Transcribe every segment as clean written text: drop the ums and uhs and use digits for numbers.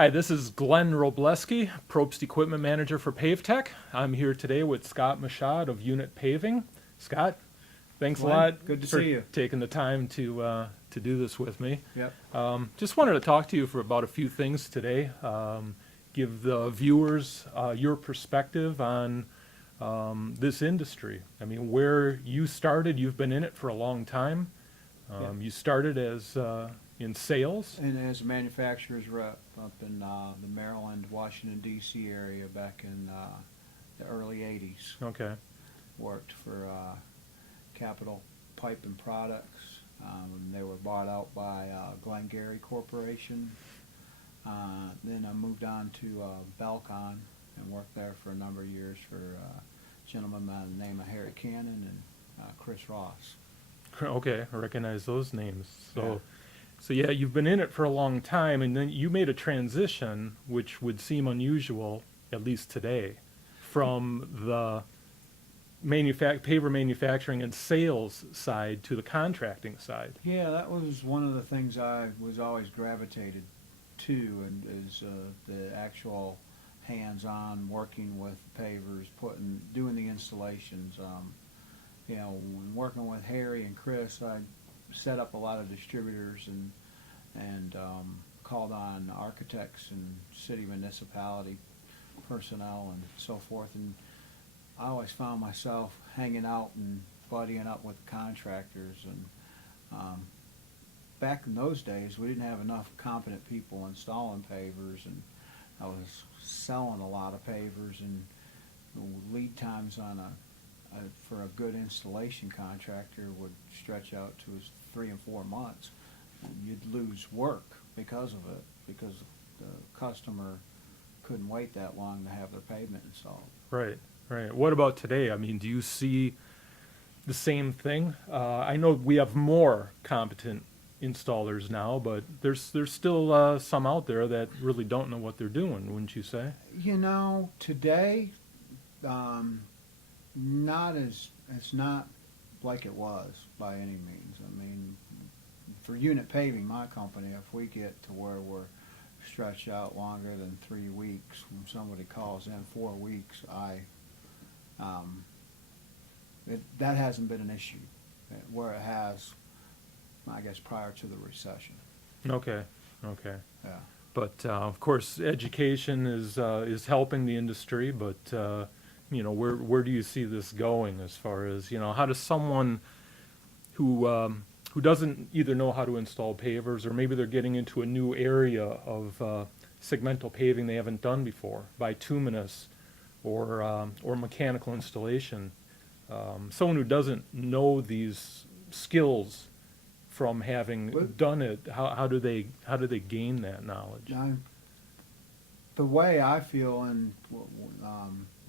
Hi, this is Glenn Robleski, Probst Equipment Manager for PaveTech. I'm here today with Scott Michaud of Unit Paving. Scott, thanks a Glenn, lot good to for see you. taking the time to do this with me. Yep. Just wanted to talk to you for about a few things today. Give the viewers your perspective on this industry. I mean, where you started, you've been in it for a long time. Yep. You started as in sales. And as a manufacturer's rep up in the Maryland, Washington, D.C. area back in the early 80s. Okay. Worked for Capital Pipe and Products. They were bought out by Glengarry Corporation. Then I moved on to Belcon and worked there for a number of years for a gentleman by the name of Harry Cannon and Chris Ross. Okay, I recognize those names. So, Yeah. so yeah, you've been in it for a long time, and then you made a transition, which would seem unusual, at least today, from the paver manufacturing and sales side to the contracting side. Yeah, that was one of the things I was always gravitated to, and is the actual hands-on working with pavers, doing the installations. When working with Harry and Chris, I set up a lot of distributors and called on architects and city municipality personnel and so forth. And I always found myself hanging out and buddying up with contractors. And back in those days, we didn't have enough competent people installing pavers, and I was selling a lot of pavers, and lead times on for a good installation contractor would stretch out to 3 and 4 months. You'd lose work because of it, because the customer couldn't wait that long to have their pavement installed. Right, right. What about today? I mean, do you see the same thing? I know we have more competent installers now, but there's still some out there that really don't know what they're doing, wouldn't you say? Today, it's not like it was by any means. I mean, for Unit Paving, my company, if we get to where we're stretched out longer than 3 weeks, when somebody calls in 4 weeks, that hasn't been an issue. Where it has, I guess, prior to the recession. Okay, okay. Yeah. But of course, education is helping the industry. But where do you see this going as far as how does someone who doesn't either know how to install pavers, or maybe they're getting into a new area of segmental paving they haven't done before, bituminous or mechanical installation, someone who doesn't know these skills from having done it, how do they gain that knowledge? The way I feel, and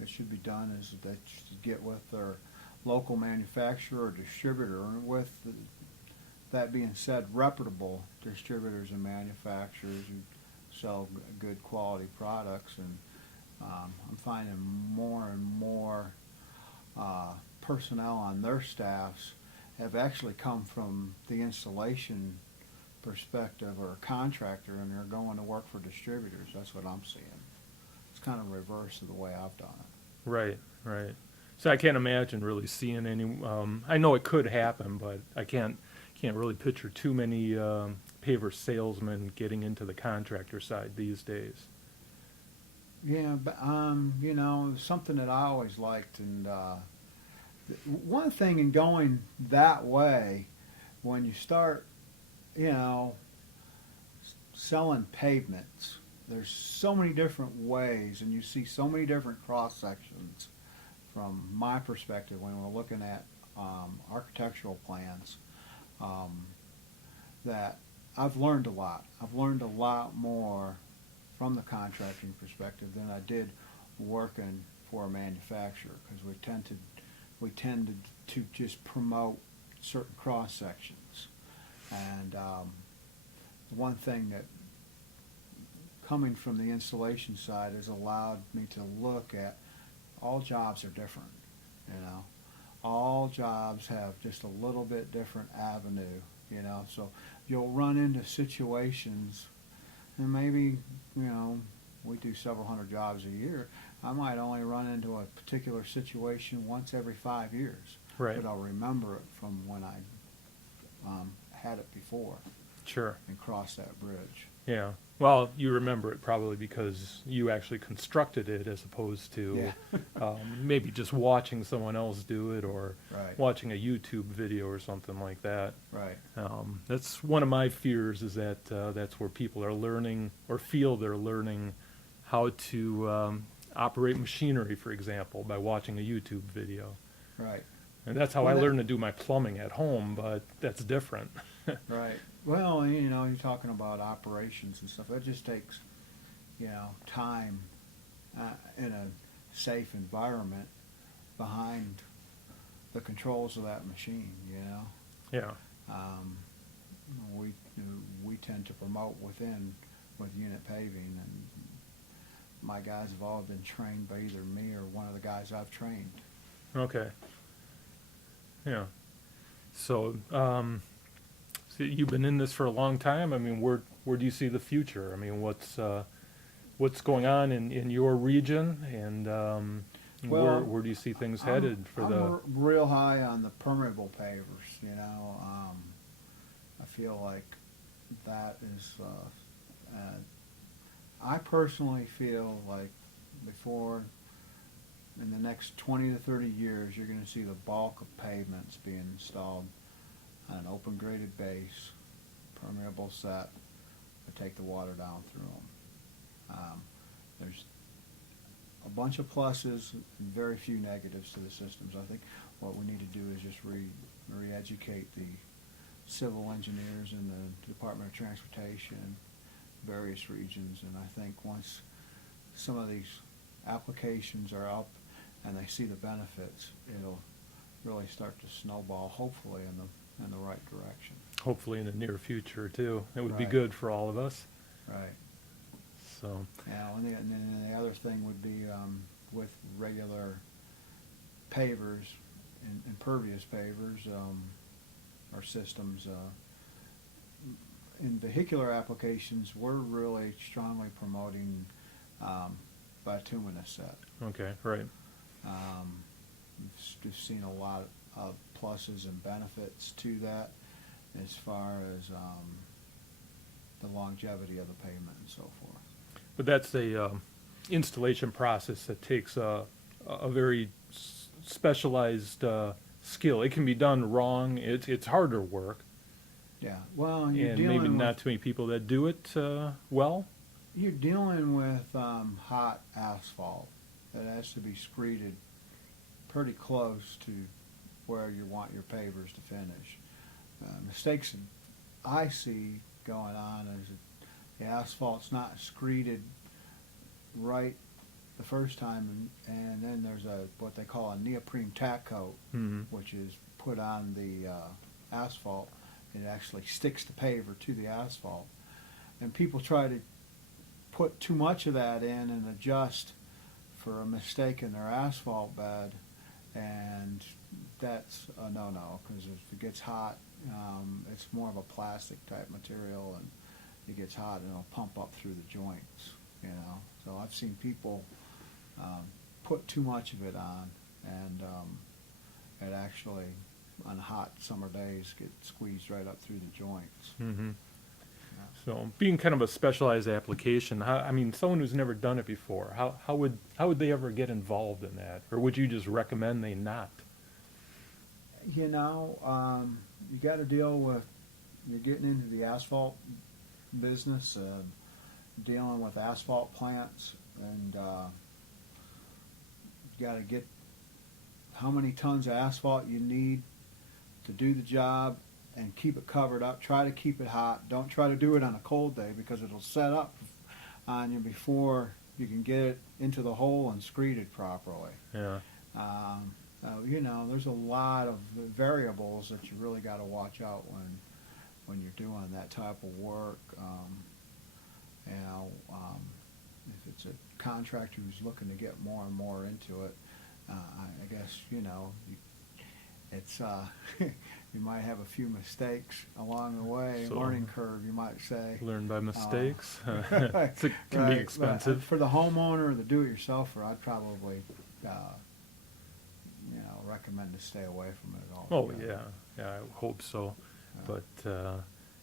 it should be done, is that you should get with their local manufacturer or distributor, and with that being said, reputable distributors and manufacturers who sell good quality products. And I'm finding more and more personnel on their staffs have actually come from the installation perspective or a contractor, and they're going to work for distributors. That's what I'm seeing. It's kind of reverse of the way I've done it. Right, right. So I can't imagine really seeing any. I know it could happen, but I can't really picture too many paver salesmen getting into the contractor side these days. Yeah, but something that I always liked, and one thing in going that way, when you start, selling pavements, there's so many different ways, and you see so many different cross sections. From my perspective, when we're looking at architectural plans, that I've learned a lot. I've learned a lot more from the contracting perspective than I did working for a manufacturer, because we tended to just promote certain cross sections. And one thing that coming from the installation side has allowed me to look at all jobs are different. All jobs have just a little bit different avenue. So you'll run into situations And maybe, you know, we do several hundred jobs a year. I might only run into a particular situation once every 5 years. Right. But I'll remember it from when I had it before Sure. and crossed that bridge. Yeah. Well, you remember it probably because you actually constructed it as opposed to maybe just watching someone else do it or Right. watching a YouTube video or something like that. Right. That's one of my fears is that that's where people are learning or feel they're learning how to operate machinery, for example, by watching a YouTube video. Right. And that's how Well, I that- learned to do my plumbing at home, but that's different. Right. Well, you know, you're talking about operations and stuff. That just takes, you know, time in a safe environment behind the controls of that machine. You know, Yeah. we tend to promote with unit paving, and my guys have all been trained by either me or one of the guys I've trained. Okay. Yeah. So, so you've been in this for a long time. I mean, where do you see the future? I mean, what's going on in your region, and Well, where do you see things headed for I'm real high on the permeable pavers. You know, I feel like that is. I personally feel like before in the next 20 to 30 years, you're going to see the bulk of pavements being installed on an open graded base, permeable set, to take the water down through them. There's a bunch of pluses and very few negatives to the systems. I think what we need to do is just re-educate the civil engineers in the Department of Transportation, various regions, and I think once some of these applications are up and they see the benefits, it'll really start to snowball, hopefully in the right direction. hopefully in the near future too? It would be Right. good for all of us. Right. So, Yeah, and then the other thing would be with regular pavers, impervious pavers, or systems. In vehicular applications, we're really strongly promoting bituminous set. okay, right. We've seen a lot of pluses and benefits to that as far as the longevity of the pavement and so forth. But that's a installation process that takes a very specialized skill. It can be done wrong. It's harder work, Yeah, well, you're and dealing maybe with, not too many people that do it well. you're dealing with hot asphalt that has to be screeded pretty close to where you want your pavers to finish. Mistakes I see going on is that the asphalt's not screeded right the first time, and then there's what they call a neoprene tack coat, Mm-hmm. which is put on the asphalt. It actually sticks the paver to the asphalt, and people try to put too much of that in and adjust for a mistake in their asphalt bed, and that's a no-no, because if it gets hot, it's more of a plastic type material, and it gets hot and it'll pump up through the joints, you know. So I've seen people put too much of it on, and it actually, on hot summer days, get squeezed right up through the joints. Mm-hmm. Yeah. So, being kind of a specialized application, I mean, someone who's never done it before, how would they ever get involved in that, or would you just recommend they not? You know, you got to deal with, you're getting into the asphalt business, dealing with asphalt plants, and you got to get how many tons of asphalt you need to do the job and keep it covered up. Try to keep it hot. Don't try to do it on a cold day, because it'll set up on you before you can get it into the hole and screed it properly. Yeah. You know, there's a lot of variables that you really got to watch out when you're doing that type of work. You know, if it's a contractor who's looking to get more and more into it, I guess, you know, it's, you might have a few mistakes along the way, So- learning curve, you might say. Learn by mistakes. Right, It can be but expensive. for the homeowner or the do-it-yourselfer, I'd probably, recommend to stay away from it all. Oh, yeah, I hope so. But,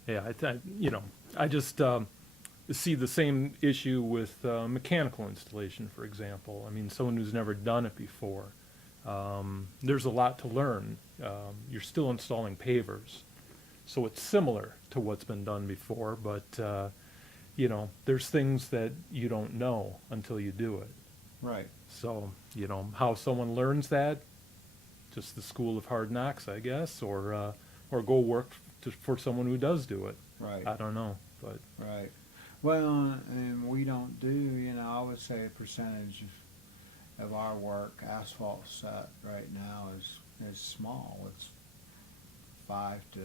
yeah, I just see the same issue with mechanical installation, for example. I mean, someone who's never done it before. There's a lot to learn. You're still installing pavers, so it's similar to what's been done before, but, there's things that you don't know until you do it. Right, So, how someone learns that, just the school of hard knocks, I guess, or go work for someone who does do it. right. I don't know, but, Right. Well, and we don't do, I would say a percentage of our work, asphalt set right now is small. It's 5 to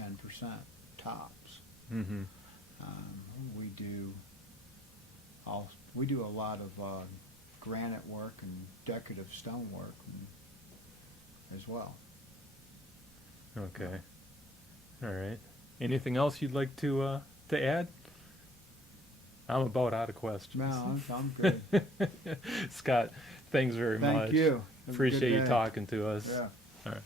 10% tops. mhm, We do a lot of granite work and decorative stone work as well. okay. All right. Anything else you'd like to add? I'm about out of questions. No, I'm good. Scott, thanks very much. Thank you. Have a good Appreciate you day. talking to us. Yeah. All right.